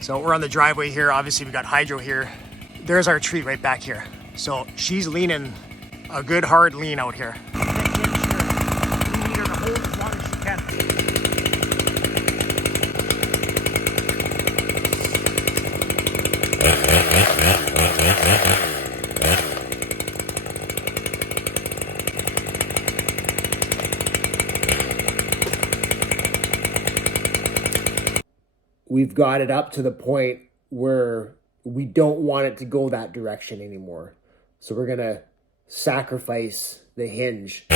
So we're on the driveway here. Obviously we got Hydro here. There's our tree right back here. So she's leaning a good hard lean out here. We need her to hold as long as she can. We've got it up to the point where we don't want it to go that direction anymore. So we're gonna sacrifice the hinge.